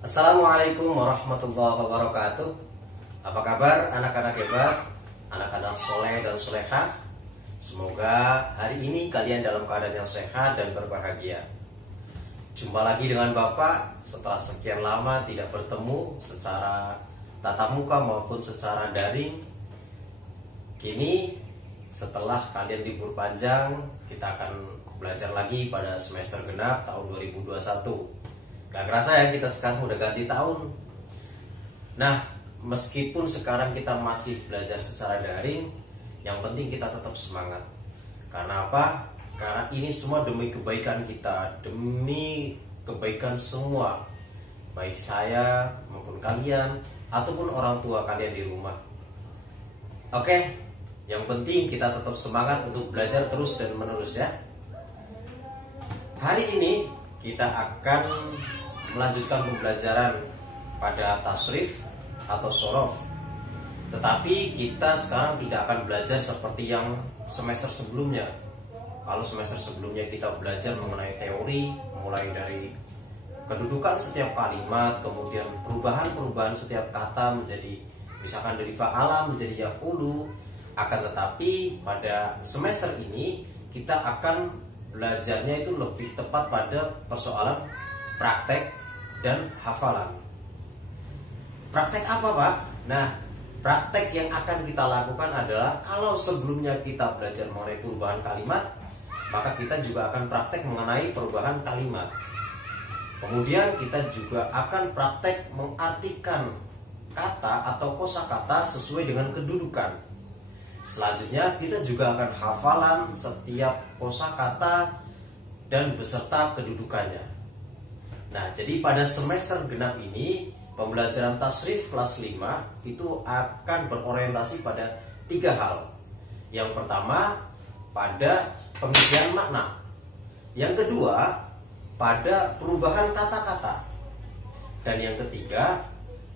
Assalamualaikum warahmatullahi wabarakatuh. Apa kabar anak-anak hebat, anak-anak soleh dan soleha? Semoga hari ini kalian dalam keadaan yang sehat dan berbahagia. Jumpa lagi dengan Bapak setelah sekian lama tidak bertemu secara tatap muka maupun secara daring. Kini setelah kalian libur panjang, kita akan belajar lagi pada semester genap tahun 2021. Gak kerasa ya kita sekarang udah ganti tahun. Nah, meskipun sekarang kita masih belajar secara daring, yang penting kita tetap semangat. Karena apa? Karena ini semua demi kebaikan kita, demi kebaikan semua, baik saya maupun kalian ataupun orang tua kalian di rumah. Oke, yang penting kita tetap semangat untuk belajar terus dan menerus ya. Hari ini kita akan melanjutkan pembelajaran pada tasrif atau sorof. Tetapi kita sekarang tidak akan belajar seperti yang semester sebelumnya. Kalau semester sebelumnya kita belajar mengenai teori, mulai dari kedudukan setiap kalimat, kemudian perubahan-perubahan setiap kata menjadi, misalkan dari fa'ala menjadi yaf'ulu. Akan tetapi pada semester ini kita akan belajarnya itu lebih tepat pada persoalan praktek dan hafalan. Praktek apa, Pak? Nah, praktek yang akan kita lakukan adalah kalau sebelumnya kita belajar mengenai perubahan kalimat, maka kita juga akan praktek mengenai perubahan kalimat. Kemudian kita juga akan praktek mengartikan kata atau kosakata sesuai dengan kedudukan. Selanjutnya kita juga akan hafalan setiap kosakata dan beserta kedudukannya. Nah, jadi pada semester genap ini pembelajaran tasrif kelas 5 itu akan berorientasi pada 3 hal. Yang pertama pada pengisian makna. Yang kedua pada perubahan kata-kata. Dan yang ketiga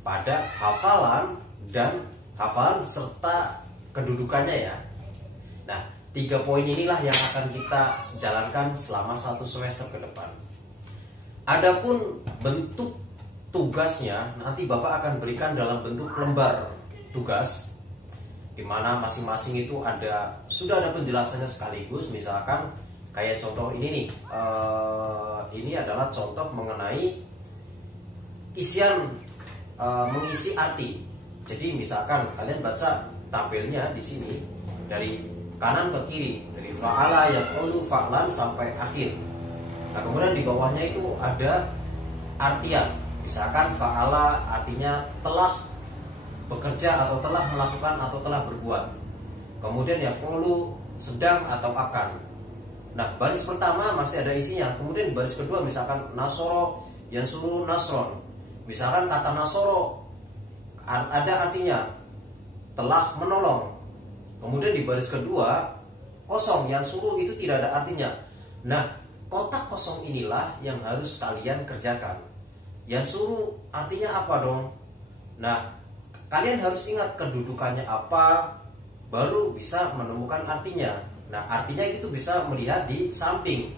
pada hafalan dan hafalan serta kedudukannya ya. Nah, 3 poin inilah yang akan kita jalankan selama 1 semester ke depan. Adapun bentuk tugasnya nanti Bapak akan berikan dalam bentuk lembar tugas, di mana masing-masing itu sudah ada penjelasannya sekaligus. Misalkan kayak contoh ini nih, ini adalah contoh mengenai isian mengisi arti. Jadi misalkan kalian baca tabelnya di sini dari kanan ke kiri, dari fa'ala, yaf'ulu, fa'lan sampai akhir. Nah, kemudian di bawahnya itu ada artian. Misalkan fa'ala artinya telah bekerja atau telah melakukan atau telah berbuat. Kemudian yaf'ulu sedang atau akan. Nah, baris pertama masih ada isinya. Kemudian baris kedua misalkan nasoro, yansuru, nasron. Misalkan kata nasoro ada artinya telah menolong. Kemudian di baris kedua kosong, yansuru itu tidak ada artinya. Nah, kotak kosong inilah yang harus kalian kerjakan. Yang suruh artinya apa dong? Nah, kalian harus ingat kedudukannya apa, baru bisa menemukan artinya. Nah, artinya itu bisa melihat di samping.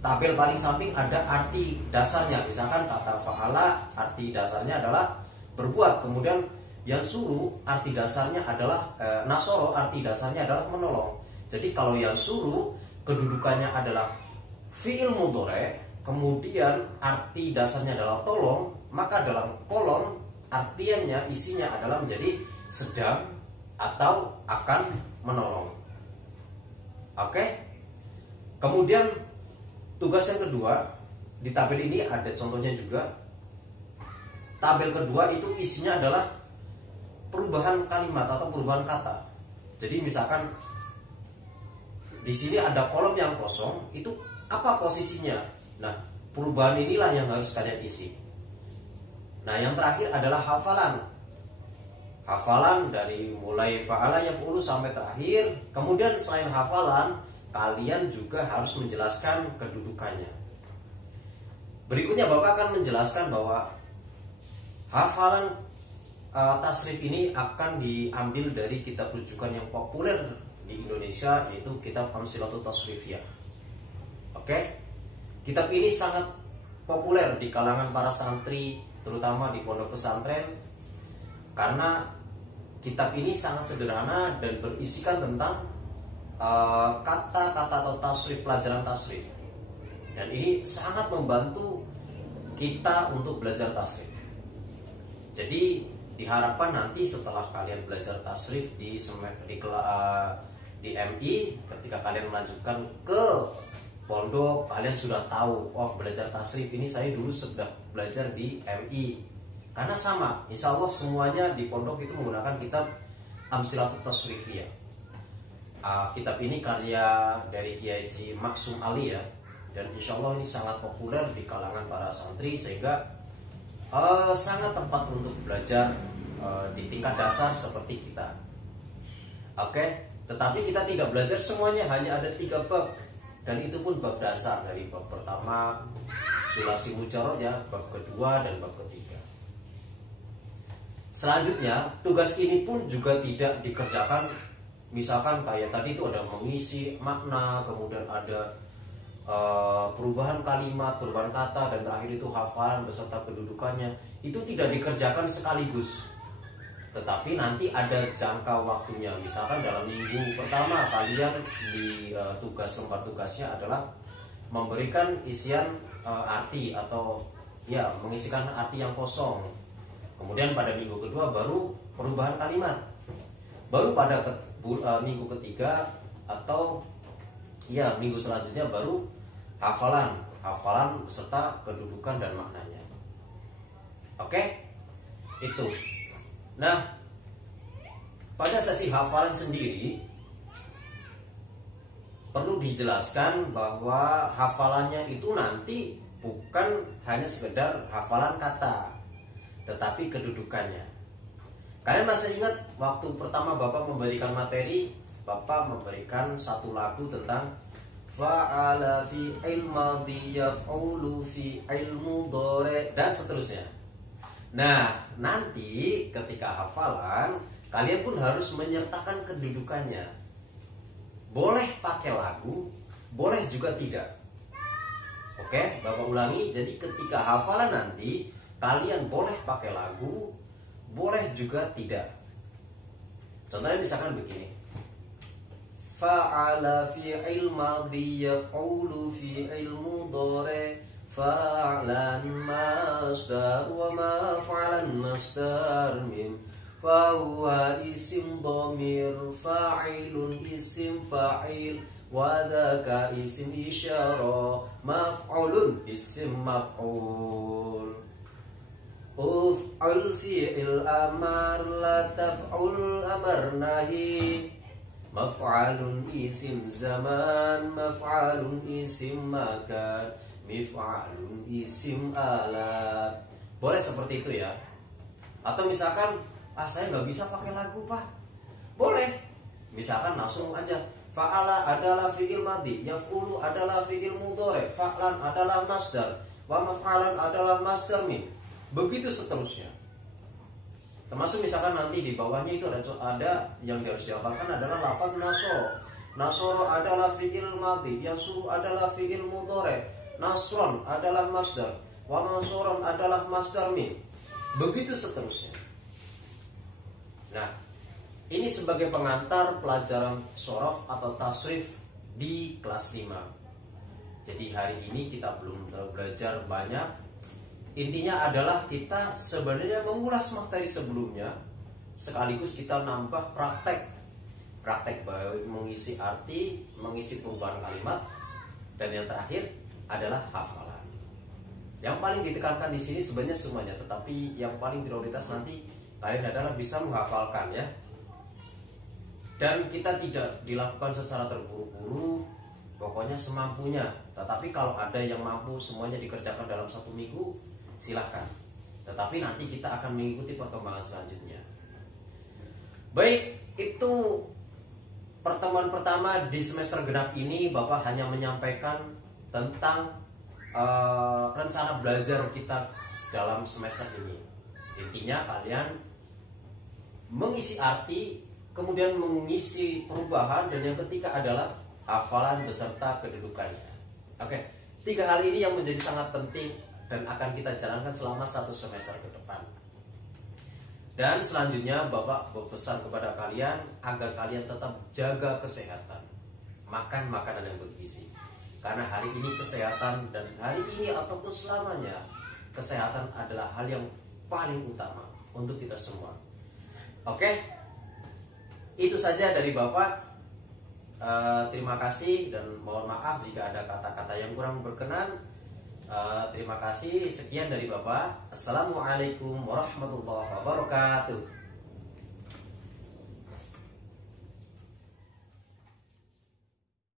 Tabel paling samping ada arti dasarnya. Misalkan kata fa'ala, arti dasarnya adalah berbuat. Kemudian yang suruh arti dasarnya adalah nasoro, arti dasarnya adalah menolong. Jadi kalau yang suruh kedudukannya adalah fi'il mudhari', kemudian arti dasarnya adalah tolong, maka dalam kolom artiannya isinya adalah menjadi sedang atau akan menolong. Oke? Kemudian tugas yang kedua, di tabel ini ada contohnya juga. Tabel kedua itu isinya adalah perubahan kalimat atau perubahan kata. Jadi misalkan di sini ada kolom yang kosong, itu apa posisinya? Nah, perubahan inilah yang harus kalian isi. Nah, yang terakhir adalah hafalan. Hafalan dari mulai fa'ala yaf'ulu sampai terakhir. Kemudian selain hafalan, kalian juga harus menjelaskan kedudukannya. Berikutnya Bapak akan menjelaskan bahwa hafalan tasrif ini akan diambil dari kitab rujukan yang populer di Indonesia, yaitu kitab Amsilatut Tasrifiyah. Oke? Kitab ini sangat populer di kalangan para santri, terutama di pondok pesantren, karena kitab ini sangat sederhana dan berisikan tentang kata-kata atau tasrif, pelajaran tasrif, dan ini sangat membantu kita untuk belajar tasrif. Jadi diharapkan nanti setelah kalian belajar tasrif di MI, ketika kalian melanjutkan ke pondok, kalian sudah tahu, oh belajar tasrif ini saya dulu sudah belajar di MI. Karena sama, insya Allah semuanya di pondok itu menggunakan kitab Amsilatut Tasrifiyah. Kitab ini karya dari Kiai Haji Maksum Ali ya, dan insya Allah ini sangat populer di kalangan para santri, sehingga sangat tepat untuk belajar di tingkat dasar seperti kita. Oke, tetapi kita tidak belajar semuanya, hanya ada 3 bab, dan itu pun bab dasar, dari bab pertama sulasi mujarrad ya, bab kedua dan bab ketiga. Selanjutnya tugas ini pun juga tidak dikerjakan, misalkan kayak tadi itu ada mengisi makna, kemudian ada perubahan kalimat, perubahan kata, dan terakhir itu hafalan beserta kedudukannya. Itu tidak dikerjakan sekaligus, tetapi nanti ada jangka waktunya. Misalkan dalam minggu pertama kalian di lembar tugasnya adalah memberikan isian arti atau ya mengisikan arti yang kosong. Kemudian pada minggu kedua baru perubahan kalimat. Baru pada minggu ketiga atau ya minggu selanjutnya baru hafalan beserta kedudukan dan maknanya. Oke? Itu. Nah, pada sesi hafalan sendiri perlu dijelaskan bahwa hafalannya itu nanti bukan hanya sekedar hafalan kata, tetapi kedudukannya. Kalian masih ingat waktu pertama Bapak memberikan materi, Bapak memberikan satu lagu tentang fa'ala fi ilmadi yaf'ulu fi ilmu dore dan seterusnya. Nah, nanti ketika hafalan kalian pun harus menyertakan kedudukannya. Boleh pakai lagu, boleh juga tidak. Oke, Bapak ulangi. Jadi ketika hafalan nanti kalian boleh pakai lagu, boleh juga tidak. Contohnya misalkan begini. Fa'ala fi'il madhi yaf'ulu fi'il mudhari fa'lan masdar wa maf'alan masdar mim fahuwa isim dhamir fa'ilun isim fa'il wa dhaka isim isyara maf'ulun isim maf'ul. Uf'ul fi'il amar la taf'ul amar nahi maf'alun isim zaman maf'alun isim makan mif'alun isim alat. Boleh seperti itu ya. Atau misalkan saya nggak bisa pakai lagu Pak, boleh misalkan langsung aja fa'ala adalah fi'il madhi, yaf'ulu adalah fi'il mudhari, fa'lan adalah masdar, wa maf'alan adalah masdar min. Begitu seterusnya. Termasuk misalkan nanti di bawahnya itu ada yang harus dihafalkan adalah lafaz nasoro. Nasoro adalah fi'il madhi, yasuru adalah fi'il mudhari, nasron adalah masdar, wa mansuron adalah masdar min. Begitu seterusnya. Nah, ini sebagai pengantar pelajaran sorof atau tasrif di kelas 5. Jadi hari ini kita belum belajar banyak. Intinya adalah kita sebenarnya mengulas materi sebelumnya, sekaligus kita nambah praktek baik mengisi arti, mengisi perubahan kalimat, dan yang terakhir adalah hafalan. Yang paling ditekankan di sini sebenarnya semuanya, tetapi yang paling prioritas nanti kalian adalah bisa menghafalkan ya. Dan kita tidak dilakukan secara terburu-buru, pokoknya semampunya. Tetapi kalau ada yang mampu semuanya dikerjakan dalam 1 minggu, silahkan. Tetapi nanti kita akan mengikuti perkembangan selanjutnya. Baik, itu pertemuan pertama di semester genap ini. Bapak hanya menyampaikan tentang rencana belajar kita dalam semester ini. Intinya kalian mengisi arti, kemudian mengisi perubahan, dan yang ketiga adalah hafalan beserta kedudukannya. Oke, 3 hal ini yang menjadi sangat penting dan akan kita jalankan selama 1 semester ke depan. Dan selanjutnya Bapak berpesan kepada kalian agar kalian tetap jaga kesehatan, makan makanan yang bergizi. Karena hari ini kesehatan, dan hari ini ataupun selamanya kesehatan adalah hal yang paling utama untuk kita semua. Oke, itu saja dari Bapak. Terima kasih dan mohon maaf jika ada kata-kata yang kurang berkenan. Terima kasih, sekian dari Bapak. Assalamualaikum warahmatullahi wabarakatuh.